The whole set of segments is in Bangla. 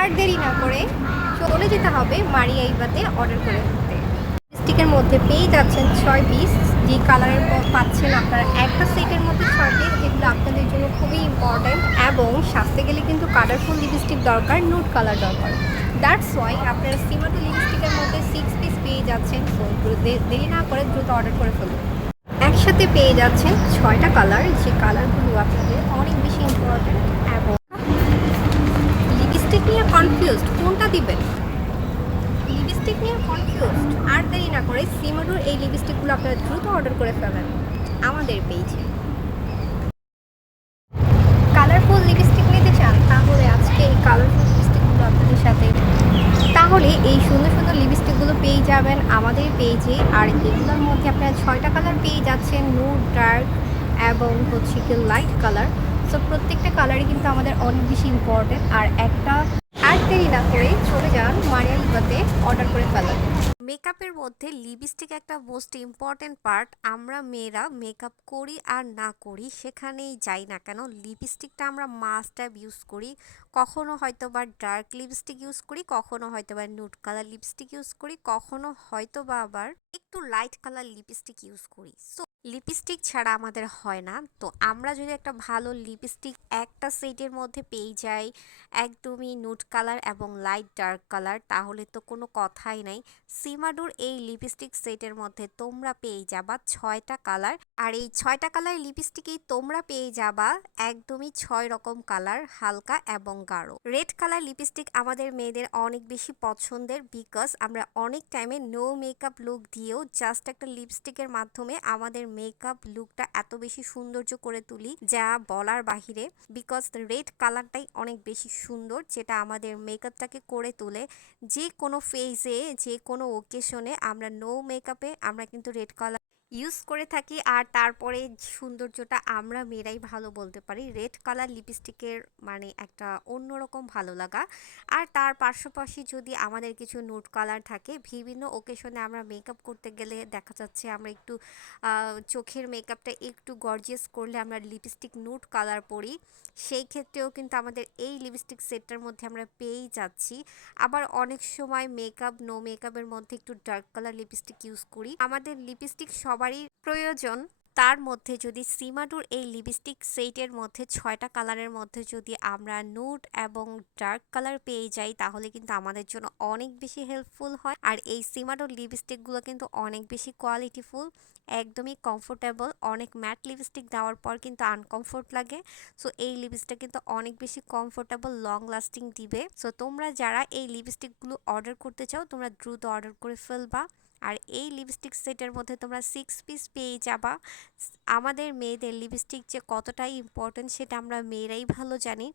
আর দেরি না করে চলে যেতে হবে মারিয়াইবাতে অর্ডার করে ফেলতে। লিপস্টিকের মধ্যে পেয়ে যাচ্ছেন 6 পিস, যে কালারের পাচ্ছেন আপনার একটা সেটের মধ্যে 6 পিস, যেগুলো আপনাদের জন্য খুবই ইম্পর্ট্যান্ট এবং সাজতে গেলে কিন্তু কালারফুল লিপস্টিক দরকার, নুড কালার দরকার। দ্যাটস ওয়াই আপনারা সিমাটো লিপস্টিকের মধ্যে 6 পিস পেয়ে যাচ্ছেন। সো দেরি না করে দ্রুত অর্ডার করে ফেলুন। একসাথে পেয়ে যাচ্ছেন 6টা কালার, যে কালারগুলো আপনাদের অনেক বেশি ইম্পর্ট্যান্ট এবং লিপস্টিক নিয়ে কনফিউজড কোনটা দিবেন, লিপস্টিক নিয়ে কনফিউজড, আর দেরি না করে সিমাডোর এই লিপস্টিকগুলো আপনারা দ্রুত অর্ডার করে ফেলেন আমাদের পেজে। কালারফুল লিপস্টিক নিতে চান তাহলে আজকে এই কালারফুল লিপস্টিকগুলো আপনাদের সাথে, তাহলে এই সুন্দর সুন্দর লিপস্টিকগুলো পেয়ে যাবেন আমাদের পেজে। আর এগুলোর মধ্যে আপনারা 6টা কালার পেয়ে যাচ্ছেন, নুড, ডার্ক এবং হচ্ছে কি লাইট কালার। সো প্রত্যেকটা কালারই কিন্তু আমাদের অনেক বেশি ইম্পর্টেন্ট। আর দেরি না করে চলে যান মারিয়ালিবাতে অর্ডার করে ফেলেন। মেকআপের মধ্যে লিপস্টিক একটা মোস্ট ইম্পর্ট্যান্ট পার্ট। আমরা মেয়েরা মেকআপ করি আর না করি সেখানেই যাই না কেন, লিপস্টিকটা আমরা মাস্ট হ্যাভ ইউজ করি। কখনো হয়তো বা ডার্ক লিপস্টিক ইউজ করি, কখনো হয়তো বা নুড কালার লিপস্টিক ইউজ করি, কখনো হয়তো বা আবার একটু লাইট কালার লিপস্টিক ইউজ করি। সো লিপস্টিক ছাড়া আমাদের হয় না। তো আমরা যদি একটা ভালো লিপস্টিক একটা সেটের মধ্যে পেয়ে যাই, একদমই নুড কালার এবং লাইট ডার্ক কালার, তাহলে তো কোনো কথাই নাই। সিমাডোর এই লিপস্টিক সেটের মধ্যে তোমরা পেয়ে যাবা 6টা কালার। আর এই 6টা কালার লিপস্টিকেই তোমরা পেয়ে যাবা একদমই 6 রকম কালার, হালকা এবং গাঢ়। রেড কালার লিপস্টিক আমাদের মেয়েদের অনেক বেশি পছন্দের, বিকজ আমরা অনেক টাইমে নো মেকআপ লুক দিয়েও জাস্ট একটা লিপস্টিকের মাধ্যমে আমাদের মেকআপ লুকটা এত বেশি সৌন্দর্য করে তুলি যা বলার বাহিরে। বিকজ রেড কালারটাই অনেক বেশি সুন্দর, যেটা আমাদের মেকআপটাকে করে তোলে। যে কোনো ফেজে, যে কোনো ওকেশনে আমরা নো মেকআপে আমরা কিন্তু রেড কালার ইউজ করে থাকি। আর তারপরে সৌন্দর্যটা আমরা মেয়েরাই ভালো বলতে পারি। রেড কালার লিপস্টিকের মানে একটা অন্যরকম ভালো লাগা। আর তার পাশাপাশি যদি আমাদের কিছু নুড কালার থাকে, বিভিন্ন ওকেশনে আমরা মেকআপ করতে গেলে দেখা যাচ্ছে আমরা একটু চোখের মেকআপটা একটু গর্জিয়াস করলে আমরা লিপস্টিক নুড কালার পরি, সেই ক্ষেত্রেও কিন্তু আমাদের এই লিপস্টিক সেটটার মধ্যে আমরা পেয়েই যাচ্ছি। আবার অনেক সময় মেকআপ নো মেকআপের মধ্যে একটু ডার্ক কালার লিপস্টিক ইউজ করি। আমাদের লিপস্টিক সবারই প্রয়োজন, তার মধ্যে যদি সিমাডোর এই লিপস্টিক সেটের মধ্যে 6টা কালারের মধ্যে যদি আমরা নুড এবং ডার্ক কালার পেয়ে যাই, তাহলে কিন্তু আমাদের জন্য অনেক বেশি হেল্পফুল হয়। আর এই সিমাডোর লিপস্টিকগুলো কিন্তু অনেক বেশি কোয়ালিটিফুল, একদমই কমফোর্টেবল। অনেক ম্যাট লিপস্টিক দেওয়ার পর কিন্তু আনকমফোর্ট লাগে। সো এই লিপস্টিক কিন্তু অনেক বেশি কমফোর্টেবল, লং লাস্টিং দিবে। সো তোমরা যারা এই লিপস্টিকগুলো অর্ডার করতে চাও তোমরা দ্রুত অর্ডার করে ফেলবা। আর এই লিপস্টিক সেটের মধ্যে তোমরা 6 পিস পেয়ে যাবা। আমাদের মেয়েদের লিপস্টিক যে কতটাই ইম্পর্টেন্ট সেটা আমরা মেয়েরাই ভালো জানি।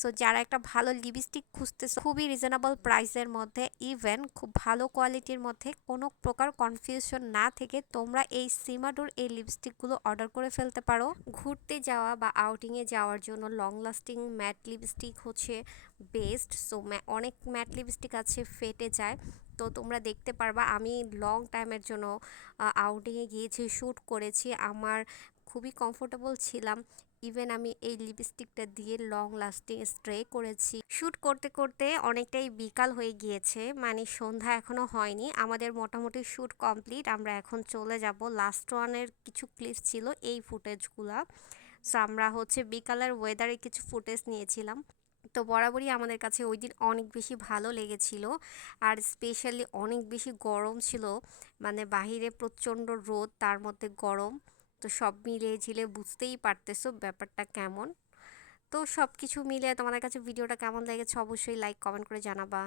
সো যারা একটা ভালো লিপস্টিক খুঁজতেছো খুবই রিজনেবল প্রাইসের মধ্যে, ইভেন খুব ভালো কোয়ালিটির মধ্যে, কোনো প্রকার কনফিউশন না থেকে তোমরা এই সিমাডোর এই লিপস্টিকগুলো অর্ডার করে ফেলতে পারো। ঘুরতে যাওয়া বা আউটিংয়ে যাওয়ার জন্য লং লাস্টিং ম্যাট লিপস্টিক হচ্ছে বেস্ট। সো অনেক ম্যাট লিপস্টিক আছে ফেটে যায়, তো তোমরা দেখতে পারবা আমি লং টাইমের জন্য আউটিংয়ে গিয়েছি, শ্যুট করেছি, আমার খুবই কমফোর্টেবল ছিলাম। ইভেন আমি এই লিপস্টিকটা দিয়ে লং লাস্টিং স্প্রে করেছি। শ্যুট করতে করতে অনেকটাই বিকাল হয়ে গিয়েছে, মানে সন্ধ্যা এখনো হয়নি। আমাদের মোটামুটি শ্যুট কমপ্লিট, আমরা এখন চলে যাব। লাস্ট ওয়ানের কিছু ক্লিপ ছিল এই ফুটেজগুলা। সো আমরা হচ্ছে বিকালের ওয়েদারে কিছু ফুটেজ নিয়েছিলাম। তো বরাবরই আমাদের কাছে ওই দিন অনেক বেশি ভালো লেগেছিল। আর স্পেশালি অনেক বেশি গরম ছিল, মানে বাহিরে প্রচণ্ড রোদ, তার মধ্যে গরম। তো সব মিলিয়ে ঝিলে বুঝতেই পারতেছো ব্যাপারটা কেমন। তো সব কিছু মিলিয়ে তোমাদের কাছে ভিডিওটা কেমন লেগেছে অবশ্যই লাইক কমেন্ট করে জানাবা।